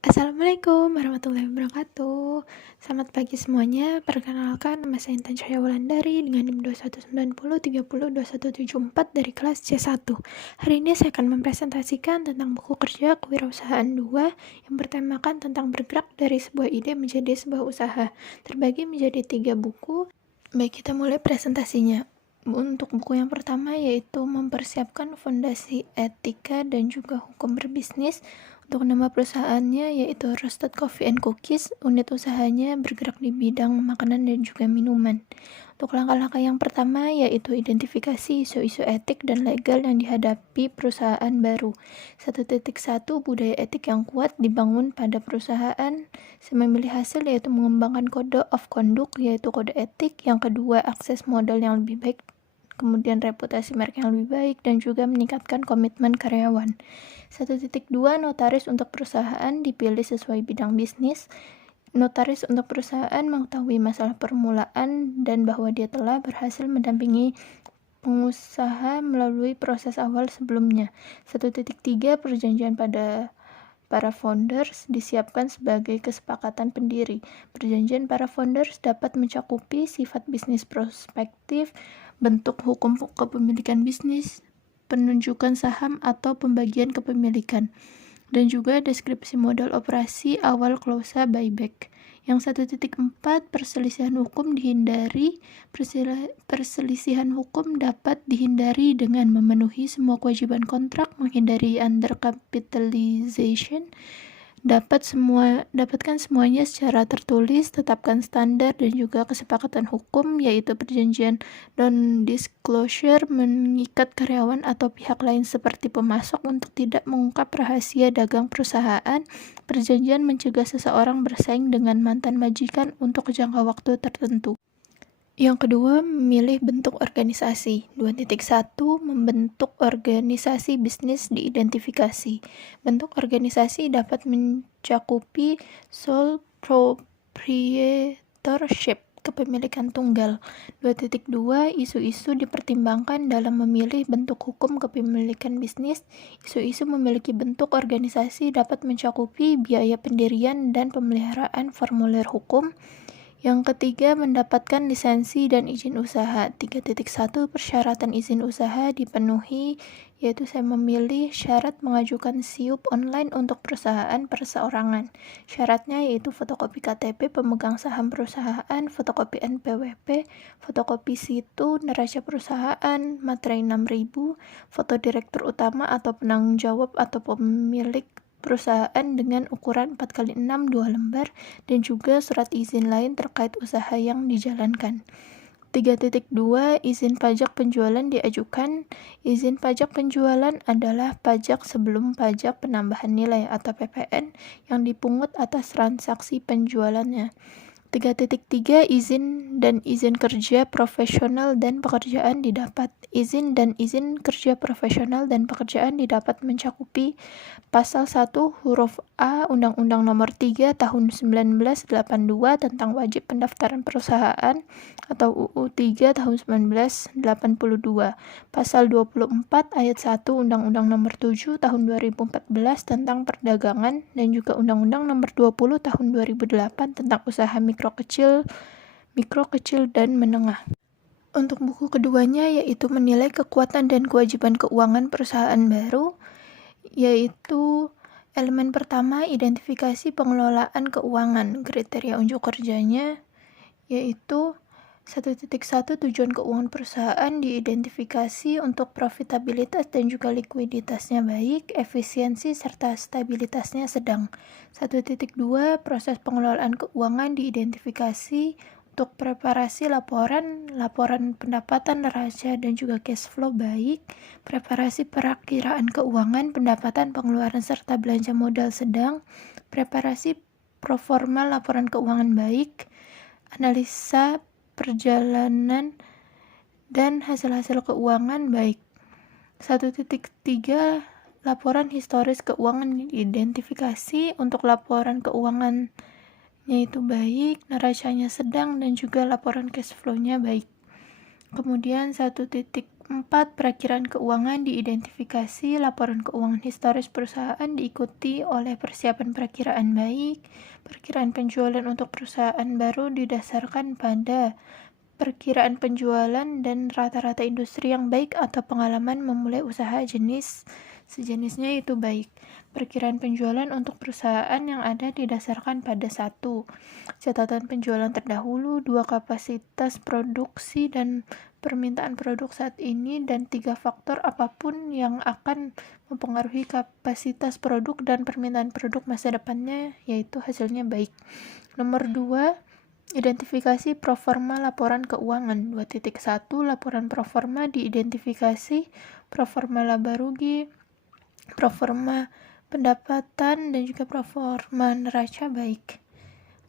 Assalamualaikum warahmatullahi wabarakatuh. Selamat pagi semuanya. Perkenalkan, nama saya Intan Cahya Wulandari dengan NIM 2190302174 dari kelas C1. Hari ini saya akan mempresentasikan tentang buku kerja Kewirausahaan 2 yang bertemakan tentang bergerak dari sebuah ide menjadi sebuah usaha. Terbagi menjadi 3 buku. Baik, kita mulai presentasinya. Untuk buku yang pertama yaitu mempersiapkan fondasi etika dan juga hukum berbisnis. Untuk nama perusahaannya yaitu Roasted Coffee and Cookies, unit usahanya bergerak di bidang makanan dan juga minuman. Untuk langkah-langkah yang pertama yaitu identifikasi isu-isu etik dan legal yang dihadapi perusahaan baru. 1.1 Budaya etik yang kuat dibangun pada perusahaan. Memilih hasil yaitu mengembangkan kode of conduct yaitu kode etik. Yang kedua, akses modal yang lebih baik, kemudian reputasi merek yang lebih baik, dan juga meningkatkan komitmen karyawan. 1.2 Notaris untuk perusahaan dipilih sesuai bidang bisnis. Notaris untuk perusahaan mengetahui masalah permulaan dan bahwa dia telah berhasil mendampingi pengusaha melalui proses awal sebelumnya. 1.3 Perjanjian pada para founders disiapkan sebagai kesepakatan pendiri. Perjanjian para founders dapat mencakupi sifat bisnis prospektif, bentuk hukum kepemilikan bisnis, penunjukan saham atau pembagian kepemilikan, dan juga deskripsi modal operasi awal klausa buyback. Yang 1.4 Perselisihan hukum dihindari. Perselisihan hukum dapat dihindari dengan memenuhi semua kewajiban kontrak, menghindari undercapitalization, dapatkan semuanya secara tertulis, tetapkan standar dan juga kesepakatan hukum yaitu perjanjian non-disclosure, mengikat karyawan atau pihak lain seperti pemasok untuk tidak mengungkap rahasia dagang perusahaan, perjanjian mencegah seseorang bersaing dengan mantan majikan untuk jangka waktu tertentu. Yang kedua, memilih bentuk organisasi. 2.1 Membentuk organisasi bisnis diidentifikasi. Bentuk organisasi dapat mencakupi sole proprietorship, kepemilikan tunggal. 2.2 Isu-isu dipertimbangkan dalam memilih bentuk hukum kepemilikan bisnis. Isu-isu memiliki bentuk organisasi dapat mencakupi biaya pendirian dan pemeliharaan formulir hukum. Yang ketiga, mendapatkan lisensi dan izin usaha. 3.1 Persyaratan izin usaha dipenuhi, yaitu saya memilih syarat mengajukan SIUP online untuk perusahaan perseorangan. Syaratnya yaitu fotokopi KTP pemegang saham perusahaan, fotokopi NPWP, fotokopi situ neraca perusahaan, materai 6.000, foto direktur utama atau penanggung jawab atau pemilik perusahaan dengan ukuran 4x6 2 lembar, dan juga surat izin lain terkait usaha yang dijalankan. 3.2 Izin pajak penjualan diajukan. Izin pajak penjualan adalah pajak sebelum pajak penambahan nilai atau PPN yang dipungut atas transaksi penjualannya. 3.3 Izin dan izin kerja profesional dan pekerjaan didapat. Izin dan izin kerja profesional dan pekerjaan didapat mencakupi Pasal 1 huruf A Undang-Undang Nomor 3 Tahun 1982 tentang Wajib Pendaftaran Perusahaan atau UU 3 Tahun 1982. Pasal 24 Ayat 1 Undang-Undang Nomor 7 Tahun 2014 tentang Perdagangan dan juga Undang-Undang Nomor 20 Tahun 2008 tentang Usaha mikro kecil dan menengah. Untuk buku keduanya yaitu menilai kekuatan dan kewajiban keuangan perusahaan baru, yaitu elemen pertama identifikasi pengelolaan keuangan. Kriteria unjuk kerjanya yaitu 1.1 Tujuan keuangan perusahaan diidentifikasi untuk profitabilitas dan juga likuiditasnya baik, efisiensi serta stabilitasnya sedang. 1.2 Proses pengelolaan keuangan diidentifikasi untuk preparasi laporan pendapatan neraca dan juga cash flow baik, preparasi perakiraan keuangan, pendapatan, pengeluaran serta belanja modal sedang, preparasi proforma laporan keuangan baik, analisa perjalanan dan hasil-hasil keuangan baik. 1.3 Laporan historis keuangan diidentifikasi untuk laporan keuangannya itu baik, neracanya sedang, dan juga laporan cash flow-nya baik. Kemudian 1.4 4. Perakiraan keuangan diidentifikasi. Laporan keuangan historis perusahaan diikuti oleh persiapan perakiraan baik. Perkiraan penjualan untuk perusahaan baru didasarkan pada perkiraan penjualan dan rata-rata industri yang baik atau pengalaman memulai usaha sejenisnya itu baik. Perkiraan penjualan untuk perusahaan yang ada didasarkan pada 1. Catatan penjualan terdahulu, 2. Kapasitas produksi dan permintaan produk saat ini, dan 3. Faktor apapun yang akan mempengaruhi kapasitas produk dan permintaan produk masa depannya, yaitu hasilnya baik. Nomor 2. Identifikasi proforma laporan keuangan. 2.1. Laporan proforma diidentifikasi. Proforma laba rugi, proforma pendapatan, dan juga proforma neraca baik.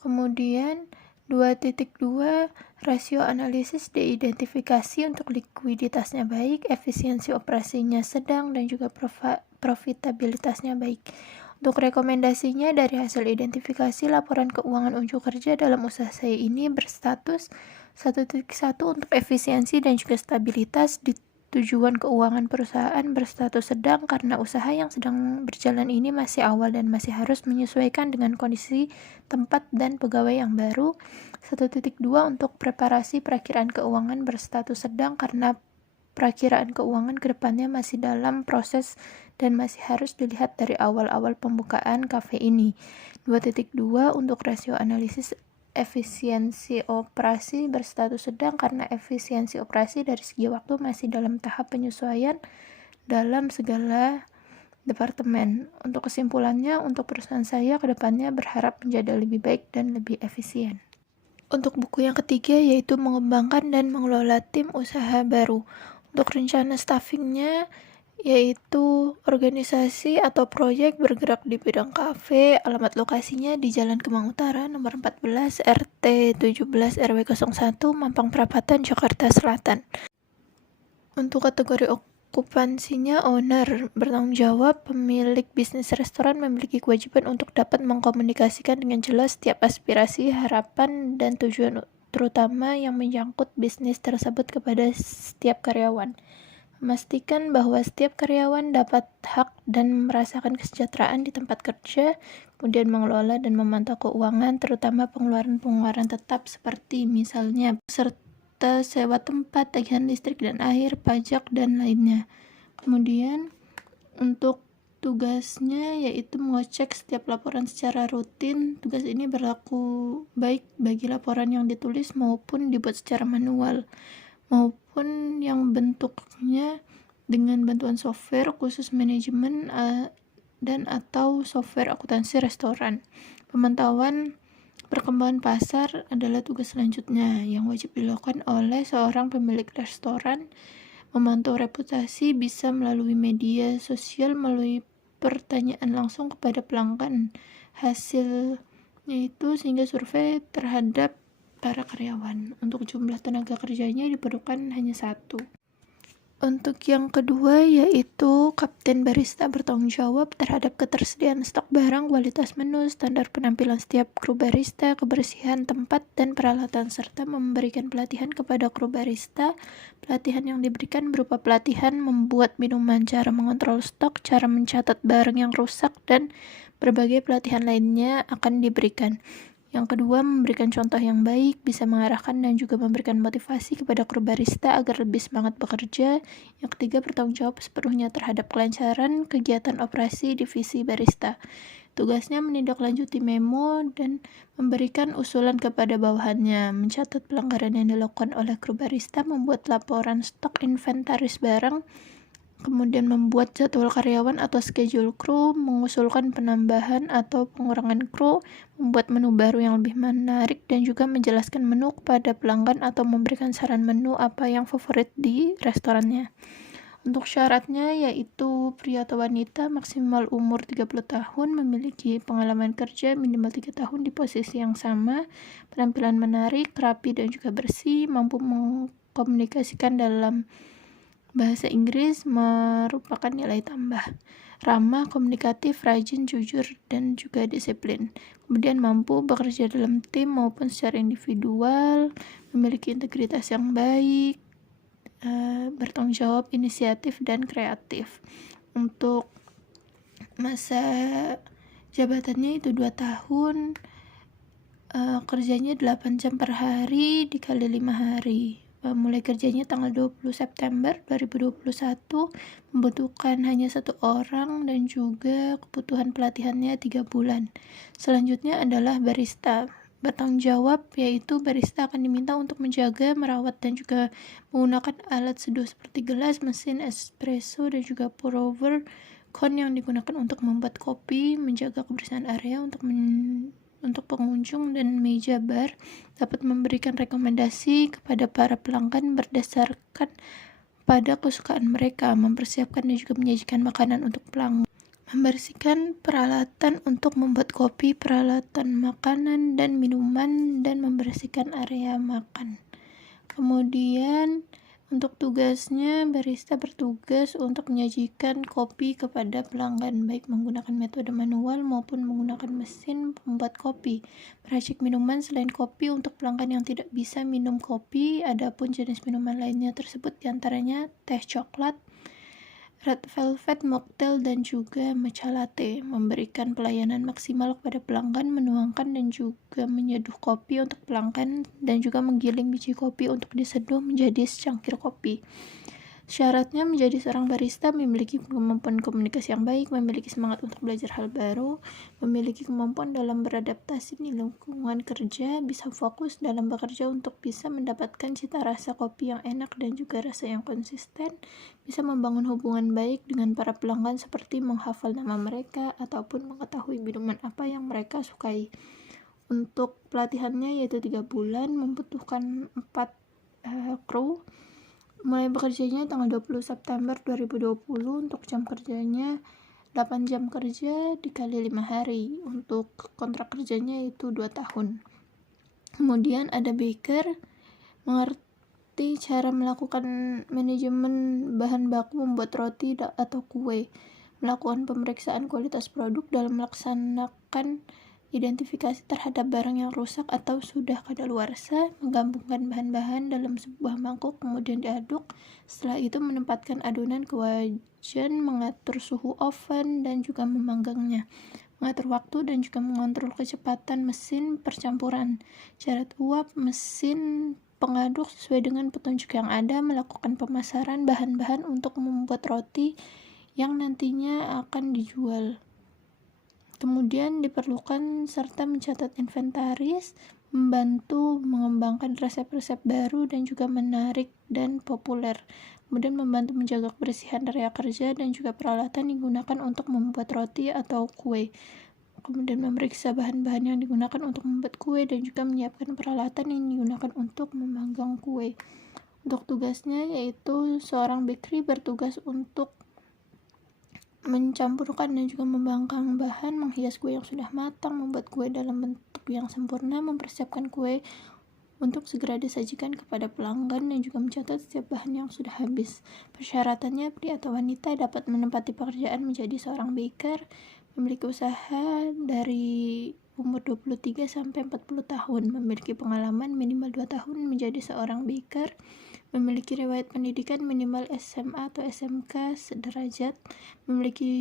Kemudian 2.2. Rasio analisis diidentifikasi untuk likuiditasnya baik, efisiensi operasinya sedang, dan juga profitabilitasnya baik. Untuk rekomendasinya, dari hasil identifikasi laporan keuangan unjuk kerja dalam usaha saya ini berstatus 1.1 untuk efisiensi dan juga stabilitas. Di tujuan keuangan perusahaan berstatus sedang karena usaha yang sedang berjalan ini masih awal dan masih harus menyesuaikan dengan kondisi tempat dan pegawai yang baru. 1.2 untuk preparasi perakiraan keuangan berstatus sedang karena perakiraan keuangan kedepannya masih dalam proses dan masih harus dilihat dari awal-awal pembukaan kafe ini. 2.2 untuk rasio analisis efisiensi operasi berstatus sedang karena efisiensi operasi dari segi waktu masih dalam tahap penyesuaian dalam segala departemen. Untuk kesimpulannya, untuk perusahaan saya kedepannya berharap menjadi lebih baik dan lebih efisien. Untuk buku yang ketiga yaitu mengembangkan dan mengelola tim usaha baru. Untuk rencana staffingnya yaitu organisasi atau proyek bergerak di bidang kafe. Alamat lokasinya di Jalan Kemang Utara nomor 14 RT 17 RW 01 Mampang Perapatan, Jakarta Selatan. Untuk kategori okupansinya owner bertanggung jawab. Pemilik bisnis restoran memiliki kewajiban untuk dapat mengkomunikasikan dengan jelas setiap aspirasi, harapan, dan tujuan terutama yang menyangkut bisnis tersebut kepada setiap karyawan. Memastikan bahwa setiap karyawan dapat hak dan merasakan kesejahteraan di tempat kerja, kemudian mengelola dan memantau keuangan, terutama pengeluaran-pengeluaran tetap seperti misalnya serta sewa tempat, tagihan listrik dan air, pajak, dan lainnya. Kemudian untuk tugasnya yaitu mengecek setiap laporan secara rutin. Tugas ini berlaku baik bagi laporan yang ditulis maupun dibuat secara manual, maupun yang bentuknya dengan bantuan software khusus manajemen dan atau software akuntansi restoran. Pemantauan perkembangan pasar adalah tugas selanjutnya yang wajib dilakukan oleh seorang pemilik restoran. Memantau reputasi bisa melalui media sosial, melalui pertanyaan langsung kepada pelanggan. Hasilnya itu sehingga survei terhadap para karyawan. Untuk jumlah tenaga kerjanya diperlukan hanya 1. Untuk yang kedua yaitu kapten barista bertanggung jawab terhadap ketersediaan stok barang, kualitas menu, standar penampilan setiap kru barista, kebersihan tempat dan peralatan, serta memberikan pelatihan kepada kru barista. Pelatihan yang diberikan berupa pelatihan membuat minuman, cara mengontrol stok, cara mencatat barang yang rusak, dan berbagai pelatihan lainnya akan diberikan. Yang kedua, memberikan contoh yang baik, bisa mengarahkan dan juga memberikan motivasi kepada kru barista agar lebih semangat bekerja. Yang ketiga, bertanggung jawab sepenuhnya terhadap kelancaran kegiatan operasi divisi barista. Tugasnya menindaklanjuti memo dan memberikan usulan kepada bawahannya, mencatat pelanggaran yang dilakukan oleh kru barista, membuat laporan stok inventaris barang, kemudian membuat jadwal karyawan atau schedule kru, mengusulkan penambahan atau pengurangan kru, membuat menu baru yang lebih menarik, dan juga menjelaskan menu kepada pelanggan atau memberikan saran menu apa yang favorit di restorannya. Untuk syaratnya yaitu pria atau wanita, maksimal umur 30 tahun, memiliki pengalaman kerja minimal 3 tahun di posisi yang sama, penampilan menarik, rapi, dan juga bersih, mampu mengkomunikasikan dalam bahasa Inggris merupakan nilai tambah. Ramah, komunikatif, rajin, jujur, dan juga disiplin. Kemudian mampu bekerja dalam tim maupun secara individual, memiliki integritas yang baik, bertanggung jawab, inisiatif, dan kreatif. Untuk masa jabatannya itu 2 tahun, kerjanya 8 jam per hari dikali 5 hari. Mulai kerjanya tanggal 20 September 2021, membutuhkan hanya 1 orang dan juga kebutuhan pelatihannya 3 bulan. Selanjutnya adalah barista. Bertanggung jawab yaitu barista akan diminta untuk menjaga, merawat, dan juga menggunakan alat seduh seperti gelas, mesin espresso, dan juga pour over kon yang digunakan untuk membuat kopi, menjaga kebersihan area untuk pengunjung, dan meja bar, dapat memberikan rekomendasi kepada para pelanggan berdasarkan pada kesukaan mereka, mempersiapkan dan juga menyajikan makanan untuk pelanggan, membersihkan peralatan untuk membuat kopi, peralatan makanan dan minuman, dan membersihkan area makan. Kemudian untuk tugasnya, barista bertugas untuk menyajikan kopi kepada pelanggan, baik menggunakan metode manual maupun menggunakan mesin pembuat kopi. Meracik minuman selain kopi untuk pelanggan yang tidak bisa minum kopi, adapun jenis minuman lainnya tersebut diantaranya teh coklat, red velvet, mocktail, dan juga matcha latte. Memberikan pelayanan maksimal kepada pelanggan, menuangkan dan juga menyeduh kopi untuk pelanggan, dan juga menggiling biji kopi untuk diseduh menjadi secangkir kopi. Syaratnya menjadi seorang barista memiliki kemampuan komunikasi yang baik, memiliki semangat untuk belajar hal baru, memiliki kemampuan dalam beradaptasi di lingkungan kerja, bisa fokus dalam bekerja untuk bisa mendapatkan cita rasa kopi yang enak dan juga rasa yang konsisten, bisa membangun hubungan baik dengan para pelanggan seperti menghafal nama mereka ataupun mengetahui minuman apa yang mereka sukai. Untuk pelatihannya yaitu 3 bulan, membutuhkan 4 kru. Mulai bekerjanya tanggal 20 September 2020, untuk jam kerjanya 8 jam kerja dikali 5 hari. Untuk kontrak kerjanya itu 2 tahun. Kemudian ada baker, mengerti cara melakukan manajemen bahan baku membuat roti atau kue, melakukan pemeriksaan kualitas produk dalam melaksanakan identifikasi terhadap barang yang rusak atau sudah kadaluarsa, menggabungkan bahan-bahan dalam sebuah mangkuk kemudian diaduk. Setelah itu menempatkan adonan ke wajan, mengatur suhu oven dan juga memanggangnya, mengatur waktu dan juga mengontrol kecepatan mesin percampuran, cara uap mesin pengaduk sesuai dengan petunjuk yang ada, melakukan pemasaran bahan-bahan untuk membuat roti yang nantinya akan dijual. Kemudian diperlukan serta mencatat inventaris, membantu mengembangkan resep-resep baru dan juga menarik dan populer. Kemudian membantu menjaga kebersihan area kerja dan juga peralatan digunakan untuk membuat roti atau kue. Kemudian memeriksa bahan-bahan yang digunakan untuk membuat kue dan juga menyiapkan peralatan yang digunakan untuk memanggang kue. Untuk tugasnya yaitu seorang bakery bertugas untuk mencampurkan dan juga membangkang bahan, menghias kue yang sudah matang, membuat kue dalam bentuk yang sempurna, mempersiapkan kue untuk segera disajikan kepada pelanggan, dan juga mencatat setiap bahan yang sudah habis. Persyaratannya, pria atau wanita dapat menempati pekerjaan menjadi seorang baker, memiliki usaha dari umur 23 sampai 40 tahun, memiliki pengalaman minimal 2 tahun menjadi seorang baker, memiliki riwayat pendidikan minimal SMA atau SMK sederajat, memiliki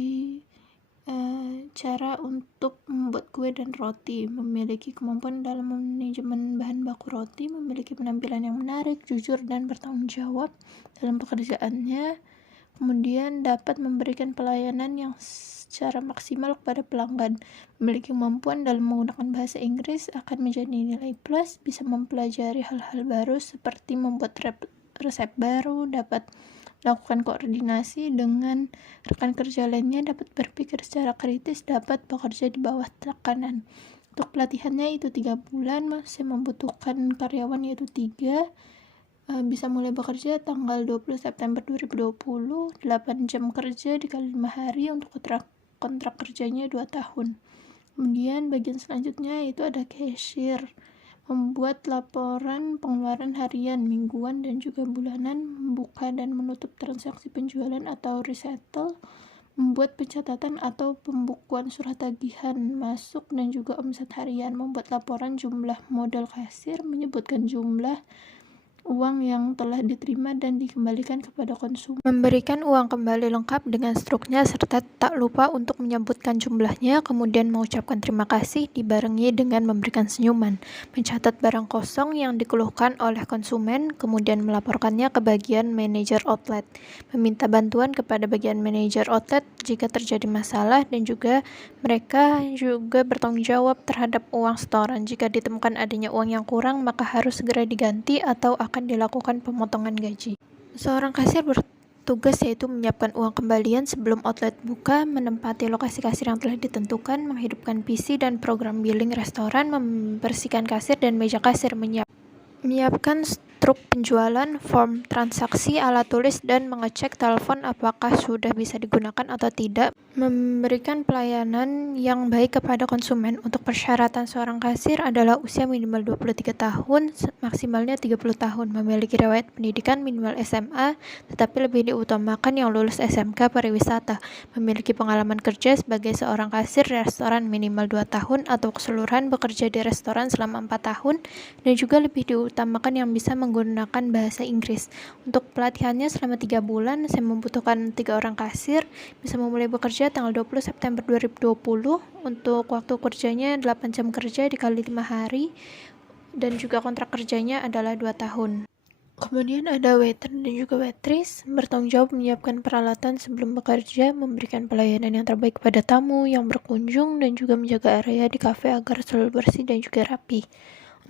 cara untuk membuat kue dan roti, memiliki kemampuan dalam manajemen bahan baku roti, memiliki penampilan yang menarik, jujur, dan bertanggung jawab dalam pekerjaannya, kemudian dapat memberikan pelayanan yang secara maksimal kepada pelanggan, memiliki kemampuan dalam menggunakan bahasa Inggris akan menjadi nilai plus, bisa mempelajari hal-hal baru seperti membuat resep baru, dapat melakukan koordinasi dengan rekan kerja lainnya, dapat berpikir secara kritis, dapat bekerja di bawah tekanan. Untuk pelatihannya itu 3 bulan, masih membutuhkan karyawan yaitu 3, bisa mulai bekerja tanggal 20 September 2020, 8 jam kerja dikali 5 hari, untuk kontrak kerjanya 2 tahun. Kemudian bagian selanjutnya itu ada cashier, membuat laporan pengeluaran harian, mingguan, dan juga bulanan, membuka dan menutup transaksi penjualan atau resettle, membuat pencatatan atau pembukuan surat tagihan masuk dan juga omset harian, membuat laporan jumlah modal kasir, menyebutkan jumlah uang yang telah diterima dan dikembalikan kepada konsumen. Memberikan uang kembali lengkap dengan struknya serta tak lupa untuk menyebutkan jumlahnya, kemudian mengucapkan terima kasih dibarengi dengan memberikan senyuman. Mencatat barang kosong yang dikeluhkan oleh konsumen, kemudian melaporkannya ke bagian manajer outlet. Meminta bantuan kepada bagian manajer outlet jika terjadi masalah dan juga mereka juga bertanggung jawab terhadap uang setoran. Jika ditemukan adanya uang yang kurang, maka harus segera diganti atau akan dilakukan pemotongan gaji. Seorang kasir bertugas yaitu menyiapkan uang kembalian sebelum outlet buka, menempati lokasi kasir yang telah ditentukan, menghidupkan PC dan program billing restoran, membersihkan kasir dan meja kasir, menyiapkan struk penjualan, form transaksi, alat tulis, dan mengecek telepon apakah sudah bisa digunakan atau tidak, memberikan pelayanan yang baik kepada konsumen. Untuk persyaratan seorang kasir adalah usia minimal 23 tahun, maksimalnya 30 tahun, memiliki riwayat pendidikan minimal SMA, tetapi lebih diutamakan yang lulus SMK pariwisata, memiliki pengalaman kerja sebagai seorang kasir restoran minimal 2 tahun atau keseluruhan bekerja di restoran selama 4 tahun, dan juga lebih diutamakan yang bisa menggunakan bahasa Inggris. Untuk pelatihannya selama 3 bulan, saya membutuhkan 3 orang kasir, bisa memulai bekerja tanggal 20 September 2020. Untuk waktu kerjanya 8 jam kerja dikali 5 hari, dan juga kontrak kerjanya adalah 2 tahun. Kemudian ada waiter dan juga waitress, bertanggung jawab menyiapkan peralatan sebelum bekerja, memberikan pelayanan yang terbaik kepada tamu yang berkunjung, dan juga menjaga area di kafe agar selalu bersih dan juga rapi.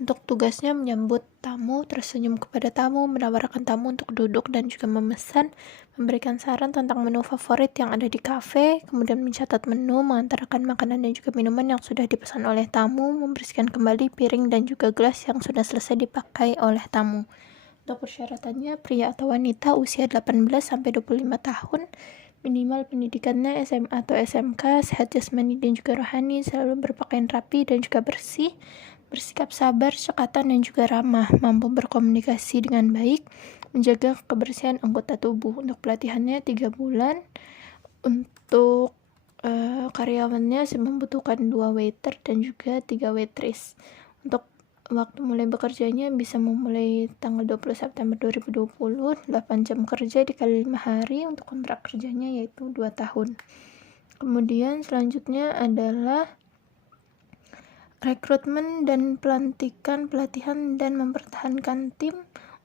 Untuk tugasnya menyambut tamu, tersenyum kepada tamu, menawarkan tamu untuk duduk dan juga memesan, memberikan saran tentang menu favorit yang ada di kafe, kemudian mencatat menu, mengantarkan makanan dan juga minuman yang sudah dipesan oleh tamu, membersihkan kembali piring dan juga gelas yang sudah selesai dipakai oleh tamu. Untuk persyaratannya, pria atau wanita usia 18-25 tahun, minimal pendidikannya SMA atau SMK, sehat jasmani dan juga rohani, selalu berpakaian rapi dan juga bersih, bersikap sabar, cekatan dan juga ramah, mampu berkomunikasi dengan baik, menjaga kebersihan anggota tubuh. Untuk pelatihannya 3 bulan. Untuk karyawannya saya membutuhkan 2 waiter dan juga 3 waitress. Untuk waktu mulai bekerjanya bisa memulai tanggal 20 September 2020, 8 jam kerja dikali 5 hari, untuk kontrak kerjanya yaitu 2 tahun. Kemudian selanjutnya adalah rekrutmen dan pelantikan, pelatihan dan mempertahankan tim.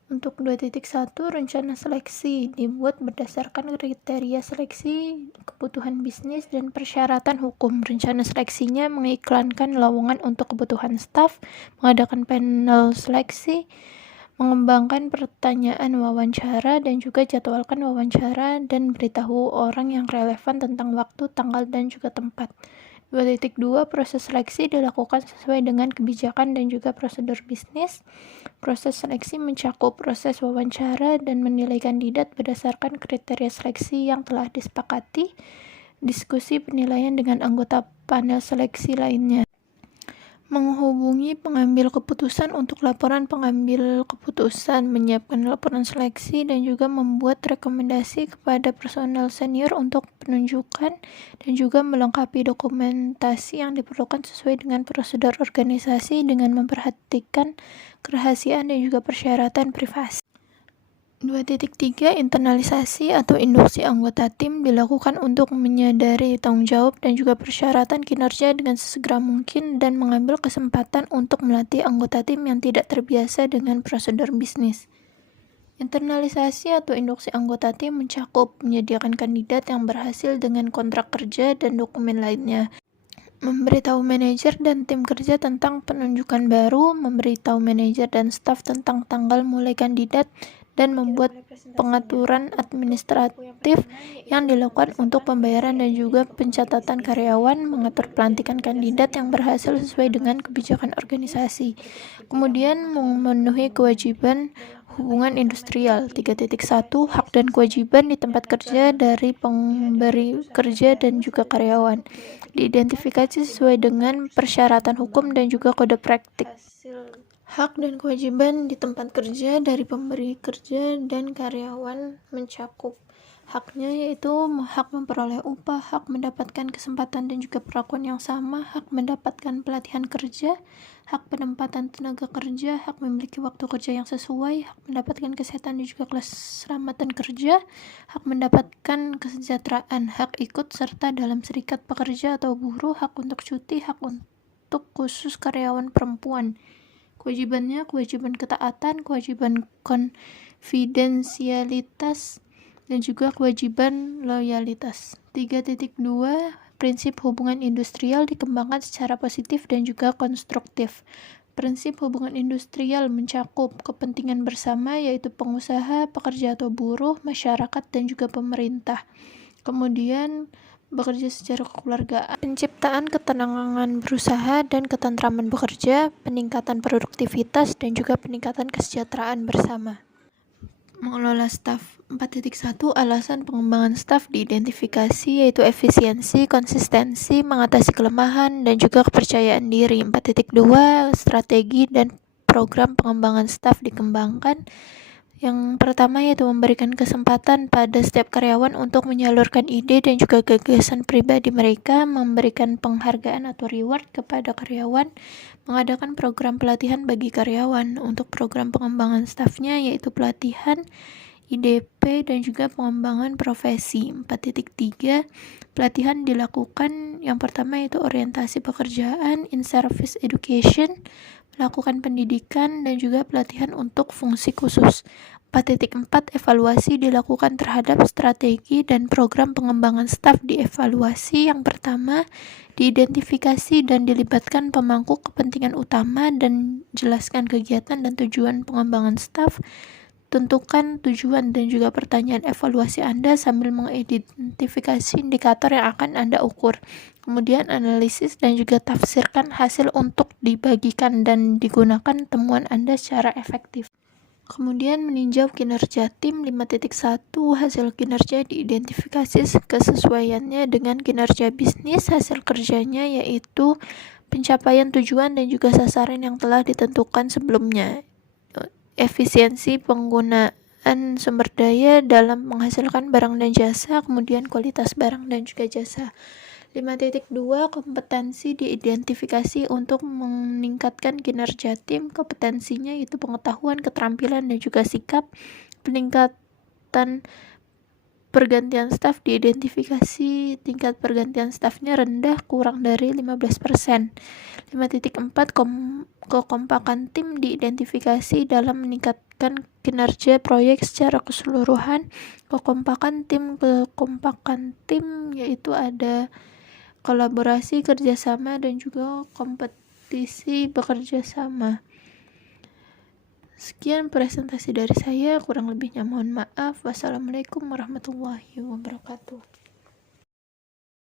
Untuk 2.1, rencana seleksi dibuat berdasarkan kriteria seleksi, kebutuhan bisnis, dan persyaratan hukum. Rencana seleksinya mengiklankan lowongan untuk kebutuhan staf, mengadakan panel seleksi, mengembangkan pertanyaan wawancara, dan juga jadwalkan wawancara dan beritahu orang yang relevan tentang waktu, tanggal, dan juga tempat. 2.2, proses seleksi dilakukan sesuai dengan kebijakan dan juga prosedur bisnis. Proses seleksi mencakup proses wawancara dan menilai kandidat berdasarkan kriteria seleksi yang telah disepakati, diskusi penilaian dengan anggota panel seleksi lainnya, menghubungi pengambil keputusan untuk laporan pengambil keputusan, menyiapkan laporan seleksi, dan juga membuat rekomendasi kepada personel senior untuk penunjukan, dan juga melengkapi dokumentasi yang diperlukan sesuai dengan prosedur organisasi dengan memperhatikan kerahasiaan dan juga persyaratan privasi. 2.3, internalisasi atau induksi anggota tim dilakukan untuk menyadari tanggung jawab dan juga persyaratan kinerja dengan sesegera mungkin dan mengambil kesempatan untuk melatih anggota tim yang tidak terbiasa dengan prosedur bisnis. Internalisasi atau induksi anggota tim mencakup menyediakan kandidat yang berhasil dengan kontrak kerja dan dokumen lainnya, memberitahu manajer dan tim kerja tentang penunjukan baru, memberitahu manajer dan staf tentang tanggal mulai kandidat, dan membuat pengaturan administratif yang dilakukan untuk pembayaran dan juga pencatatan karyawan, mengatur pelantikan kandidat yang berhasil sesuai dengan kebijakan organisasi. Kemudian memenuhi kewajiban hubungan industrial. 3.1, hak dan kewajiban di tempat kerja dari pemberi kerja dan juga karyawan. Diidentifikasi sesuai dengan persyaratan hukum dan juga kode praktik. Hak dan kewajiban di tempat kerja dari pemberi kerja dan karyawan mencakup Haknya yaitu hak memperoleh upah, hak mendapatkan kesempatan dan juga perlakuan yang sama, hak mendapatkan pelatihan kerja, hak penempatan tenaga kerja, hak memiliki waktu kerja yang sesuai, hak mendapatkan kesehatan dan juga keselamatan kerja, hak mendapatkan kesejahteraan, hak ikut serta dalam serikat pekerja atau buruh, hak untuk cuti, hak untuk khusus karyawan perempuan. Kewajibannya, kewajiban ketaatan, kewajiban konfidensialitas, dan juga kewajiban loyalitas. 3.2 Prinsip hubungan industrial dikembangkan secara positif dan juga konstruktif. Prinsip hubungan industrial mencakup kepentingan bersama yaitu pengusaha, pekerja atau buruh, masyarakat, dan juga pemerintah. Kemudian bekerja secara kekeluargaan, penciptaan ketenangan berusaha dan ketentraman bekerja, peningkatan produktivitas, dan juga peningkatan kesejahteraan bersama. Mengelola staf. 4.1 Alasan pengembangan staf diidentifikasi yaitu efisiensi, konsistensi, mengatasi kelemahan, dan juga kepercayaan diri. 4.2 Strategi dan program pengembangan staf dikembangkan. Yang pertama yaitu memberikan kesempatan pada setiap karyawan untuk menyalurkan ide dan juga gagasan pribadi mereka, memberikan penghargaan atau reward kepada karyawan, mengadakan program pelatihan bagi karyawan. Untuk program pengembangan stafnya yaitu pelatihan, IDP, dan juga pengembangan profesi. 4.3 Pelatihan dilakukan yang pertama yaitu orientasi pekerjaan, in-service education, melakukan pendidikan, dan juga pelatihan untuk fungsi khusus. 4.4 Evaluasi dilakukan terhadap strategi dan program pengembangan staf. Dievaluasi yang pertama, diidentifikasi dan dilibatkan pemangku kepentingan utama dan jelaskan kegiatan dan tujuan pengembangan staf. Tentukan tujuan dan juga pertanyaan evaluasi Anda sambil mengidentifikasi indikator yang akan Anda ukur. Kemudian analisis dan juga tafsirkan hasil untuk dibagikan dan digunakan temuan Anda secara efektif. Kemudian meninjau kinerja tim. 5.1 Hasil kinerja diidentifikasi kesesuaiannya dengan kinerja bisnis. Hasil kerjanya yaitu pencapaian tujuan dan juga sasaran yang telah ditentukan sebelumnya. Efisiensi penggunaan sumber daya dalam menghasilkan barang dan jasa, kemudian kualitas barang dan juga jasa. 5.2 Kompetensi diidentifikasi untuk meningkatkan kinerja tim. Kompetensinya yaitu pengetahuan, keterampilan, dan juga sikap. Peningkatan pergantian staf diidentifikasi, tingkat pergantian stafnya rendah, kurang dari 15%. 5.4 Kekompakan tim diidentifikasi dalam meningkatkan kinerja proyek secara keseluruhan. Kekompakan tim yaitu ada kolaborasi, kerjasama, dan juga kompetisi bekerja sama. Sekian presentasi dari saya, kurang lebihnya mohon maaf. Wassalamualaikum warahmatullahi wabarakatuh.